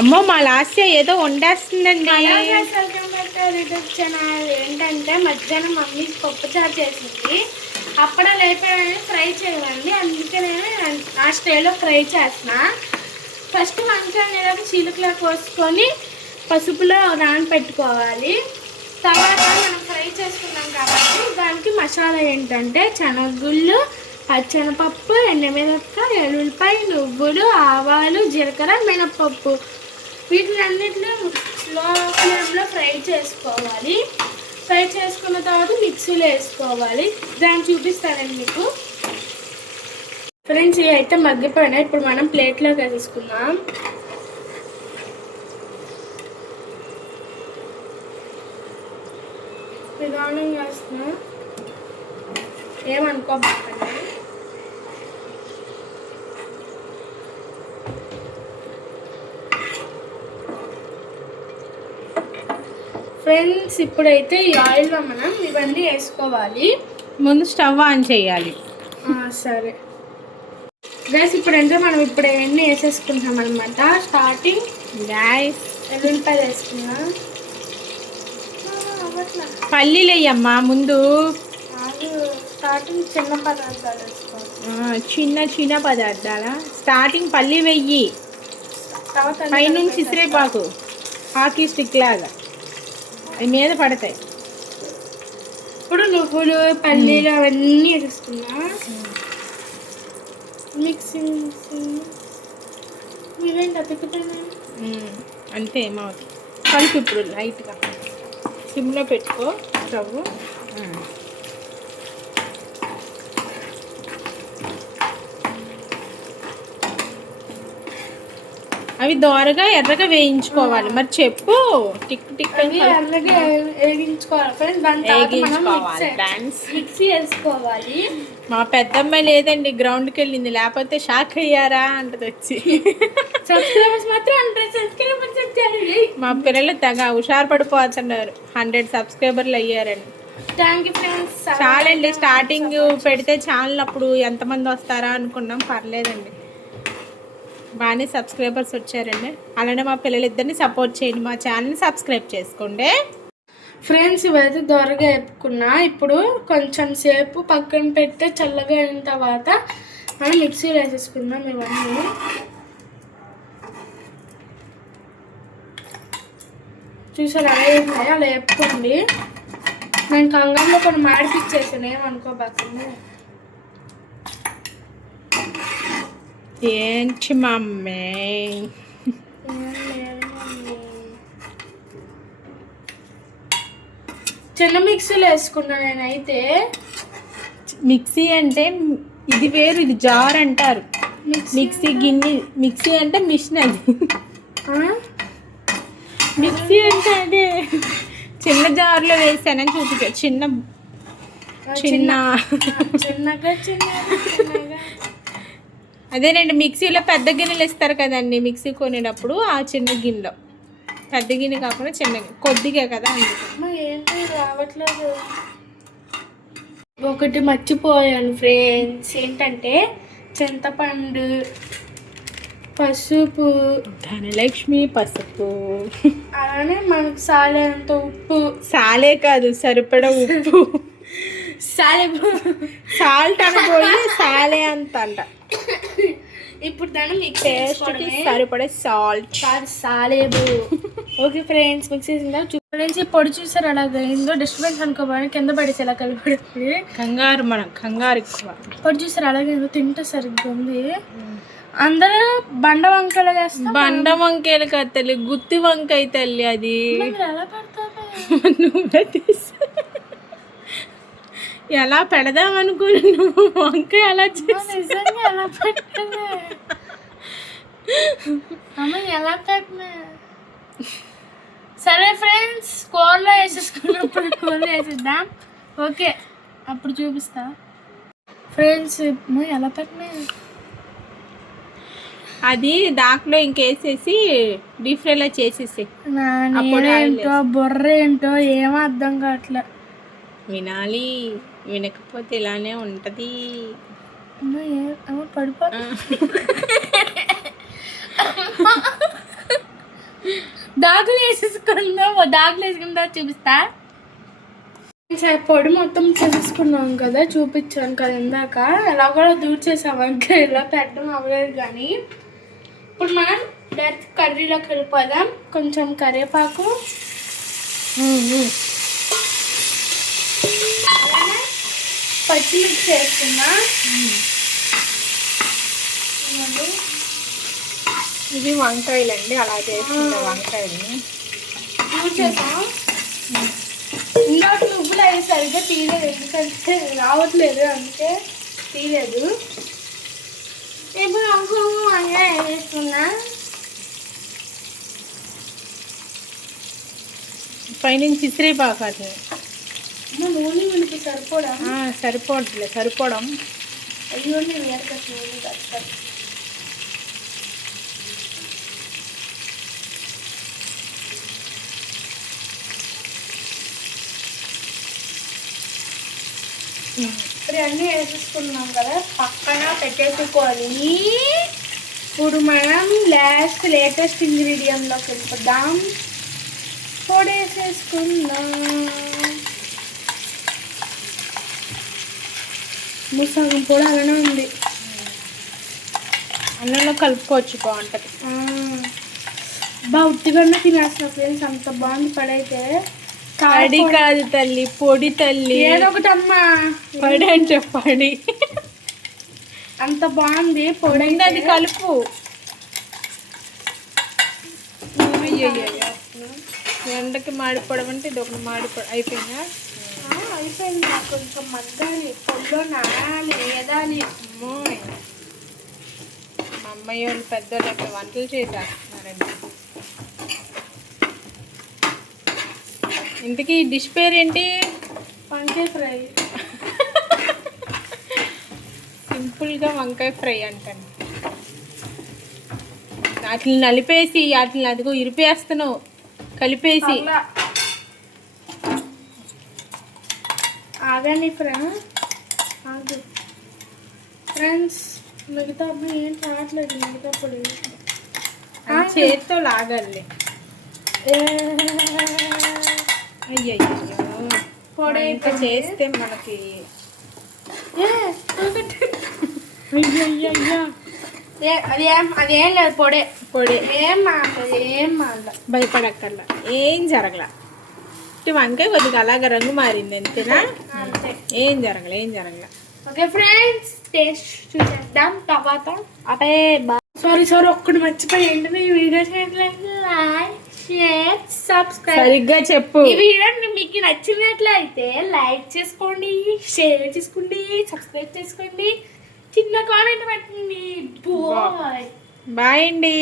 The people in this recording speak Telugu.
అమ్మో మా లాస్ట్ ఏదో వండేస్తుందండి. యూట్యూబ్ ఛానల్ ఏంటంటే మధ్యాహ్నం మమ్మీ పప్పుచారు చేసింది. అప్పుడే లేపాయని ఫ్రై చేయాలండి, అందుకే నేను ఆ స్టైల్లో ఫ్రై చేస్తున్నా. ఫస్ట్ వంకాయ అనేది చీలకలో కోసుకొని పసుపులో నానబెట్టుకోవాలి. తర్వాత మనం ఫ్రై చేసుకున్నాం కాబట్టి దానికి మసాలా ఏంటంటే శనగగుళ్ళు, పచ్చెనపప్పు, ఎండుమిరపకాయ, ఎల్లుల్లిపాయ, నువ్వులు, ఆవాలు, జీలకర్ర, మినపప్పు వీటినన్నిటిని లో ఫ్లేమ్లో ఫ్రై చేసుకోవాలి. ఫ్రై చేసుకున్న తర్వాత మిక్సీలో వేసుకోవాలి. దాన్ని చూపిస్తానండి మీకు. ఫ్రెండ్స్ ఇవి అయితే మగ్గిపోయినాయి. ఇప్పుడు మనం ప్లేట్లోకి వేసేసుకుందాం. నిదానంగా వేస్తున్నా, ఏమనుకోబాకండి. ఫ్రెండ్స్ ఇప్పుడైతే ఈ ఆయిల్లో మనం ఇవన్నీ వేసుకోవాలి. ముందు స్టవ్ ఆన్ చేయాలి. సరే గైస్, ఇప్పుడంటే మనం ఇప్పుడు ఇవన్నీ వేసేసుకుంటాం అనమాట. స్టార్టింగ్ గైస్ ఎల్లుల్లిపాయలు వేసుకున్నాం. పల్లీలు వేయమ్మా ముందు. స్టార్టింగ్ చిన్న పదార్థాలు వేసుకోవాలి. చిన్న పదార్థాలా? స్టార్టింగ్ పల్లి వెయ్యి, పైనుంచి ఇసిరేపాకు, హాకీ స్టిక్ లాగా అవి మీద పడతాయి. ఇప్పుడు నువ్వులు, పల్లీలు అవన్నీ వేసుకున్నా. మిక్సింగ్ ఇవేంటి అతుకుతాయి అంతే ఏమవుతుంది. కలిపి ఇప్పుడు లైట్గా సిమ్లో పెట్టుకో స్టవ్. అవి దోరగా ఎర్రగా వేయించుకోవాలి. మరి చెప్పు. టిక్ టిక్ అని ఎర్రగా వేగించుకోవాలి ఫ్రెండ్స్. దాని తర్వాత మిక్సీ వేసుకోవాలి. మా పెద్దమ్మాయి లేదండి, గ్రౌండ్కి వెళ్ళింది, లేకపోతే షాక్ అయ్యారా అంటది వచ్చి. సబ్స్క్రైబర్స్ మాత్రం 100 సబ్స్క్రైబర్స్ వచ్చారు. మా పిల్లలు తెగ హుషారు పడిపోతున్నారు, 100 సబ్స్క్రైబర్లు అయ్యారండి. Thank you friends. చాలండి, స్టార్టింగ్ పెడితే ఛానల్ అప్పుడు ఎంతమంది వస్తారా అనుకున్నాం. పర్లేదండి, బాగానే సబ్స్క్రైబర్స్ వచ్చారండి. అలానే మా పిల్లలిద్దరిని సపోర్ట్ చేయండి, మా ఛానల్ని సబ్స్క్రైబ్ చేసుకోండి. ఫ్రెండ్స్ ఇవైతే దోరగా వేపుకున్నా. ఇప్పుడు కొంచెం సేపు పక్కన పెడితే చల్లగా అయిన తర్వాత మనం మిక్సీలో వేసేసుకుందాం. ఇవన్నీ చూసారు అలా వేసినాయి, అలా వేపుకోండి. నేను కంగారులో కొన్ని మాడిపిచ్చేసాను, ఏమనుకోబాకండి. ఏంటి మమ్మీ? చిన్న మిక్సీలో వేసుకున్నా నేనైతే. మిక్సీ అంటే ఇది వేరు, ఇది జార్ అంటారు. మిక్సీ గిన్నె, మిక్సీ అంటే మిషన్. అది మిక్సీ అంటే అదే చిన్న జార్లో వేసానని చూపించా. చిన్నగా అదేనండి, మిక్సీలో పెద్ద గిన్నెలు ఇస్తారు కదండి మిక్సీ కొనేటప్పుడు, ఆ చిన్న గిన్నెలో. పెద్ద గిన్నె కాకుండా చిన్న కొద్దిగా కదా. ఏంటి రావట్లేదు. ఒకటి మర్చిపోయాను ఫ్రెండ్స్, ఏంటంటే చింతపండు, పసుపు, ధనలక్ష్మి పసుపు, అలానే మనకు సాలేంత ఉప్పు. సాలే కాదు, సరిపడా ఉప్పు. సాల్ట్ అనుకోయి సాలే అంత అంట. ఇప్పుడు దాన్ని మిక్స్ టేస్ట్కి సరిపడే సాల్ట్, సాలేబు. ఓకే ఫ్రెండ్స్, మిక్స్ చేసిందా ఫ్రెండ్స్. ఈ పొడి చూసారు అలాగ అయిందో. డిస్టర్బెన్స్ అనుకోవాలి, కింద పడేసి ఎలా కలిపి కంగారు, మనం కంగారు ఎక్కువ. పొడి చూసారు అలాగే తింటే సరిగ్గా ఉంది. అందరూ బండ వంకాయలు వేస్తాం. బండ వంకాయలు కాదు తల్లి, గుత్తి వంకాయ తల్లి. అది ఎలా పెడతావు? నువ్వే తీసు. ఎలా పెడదాం అనుకుని నువ్వు వంకాయ ఎలా చేసి ఎలా పెట్టినా ఎలా పెట్టినా సరే ఫ్రెండ్స్, కూరలో వేసేసుకున్నప్పుడు కూరలో వేసేద్దాం. ఓకే, అప్పుడు చూపిస్తా ఫ్రెండ్స్. ఎలా పెట్టినా అది దాంట్లో ఇంకేసేసి డీప్ ఫ్రైలో చేసేసి. ఏంటో బుర్ర ఏంటో ఏమో అర్థం కావట్లే. వినాలి, వినకపోతే ఇలానే ఉంటది. పడిపో దాగులు వేసేసుకుందాం, దాగులు వేసుకుందా చూపిస్తా. పొడి మొత్తం చేసుకున్నాం కదా, చూపించాను కదా ఇందాక. ఎలా కూడా దూర్చేసాము, ఇంకా ఇలా పెట్టడం అవ్వలేదు. కానీ ఇప్పుడు మనం డైరెక్ట్ కర్రీలోకి వెళ్ళిపోదాం. కొంచెం కరివేపాకు, అలానే పచ్చిమిర్చి వేసుకున్నా. ఇవి వంకాయలు అండి, అలా చేసుకున్న వంకాయలు దూర్చేసాం. ఇందాక నువ్వులు అవి సరిగ్గా తీయలేదు, ఎందుకంటే రావట్లేదు, అందుకే తీయలేదు. ఇప్పుడు వంకాయ వేసుకున్నా. పైనుంచి ఇసిరిపాకు. నూనె మనకి సరిపోడా? సరిపోవడం. అయ్యో నేను వేరకట్టు ఇప్పుడు అన్నీ వేసేసుకున్నాం కదా, పక్కన పెట్టేసుకొని ఇప్పుడు మనం లేటెస్ట్ ఇంగ్రీడియంట్లోకి వెళ్ళిపోదాం. పొడి వేసేసుకుందాం. సగం పొడి అలానే ఉంది, అన్నంలో కలుపుకోవచ్చు, బాగుంటుంది. ఉట్టిగా తినేస్తా ఫ్రెండ్స్, అంత బాగుంది. పడైతే పడి కాదు తల్లి, పొడి తల్లి. ఏదో ఒకటి అమ్మా, పడి అంటే పడి. అంత బాగుంది పొడి. అది కలుపు. అయ్యో ఎండకి మాడిపోవడం అంటే ఇది ఒకటి అయిపోయిందా? అయిపోయింది. కొంచెం మగ్గాలి, పొడిలో నానాలి, వేదాలి. మా అమ్మాయి వాళ్ళు పెద్దోళ్ళు ఎక్కడ వంటలు చేసేస్తున్నారండి. ఇంతకీ డిష్ పేరేంటి? వంకాయ ఫ్రై. సింపుల్గా వంకాయ ఫ్రై అంటండి. వాటిని నలిపేసి వాటిని అదిగో ఇరిపేస్తున్నావు, కలిపేసి. ఆగండి ఫ్రెండ్స్, మిగతా అబ్బాయి ఏం రావట్లేదు. మిగతా పొడి చేతితో లాగాలి. అయ్యో పొడి ఇంకా చేస్తే మనకి అదేం లేదు, పొడి ఏం భయపడక్కర్లా, ఏం జరగల. వంకాయ కొద్దిగా అలాగ రంగు మారింది అంతేనా? ఏం జరగల. ఓకే ఫ్రెండ్స్, టేస్ట్ చూసేద్దాం తర్వాత. అదే సారీ ఒక్కటి మర్చిపోయి ఏంటంటే, ఈ వీడియో లైక్, షేర్, సబ్స్క్రైబ్. సరిగ్గా చెప్పు. ఈ వీడియో మీకు నచ్చినట్లయితే లైక్ చేసుకోండి, షేర్ చేసుకోండి, సబ్స్క్రైబ్ చేసుకోండి, చిన్న కామెంట్ పెట్టండి. బాయ్ అండి.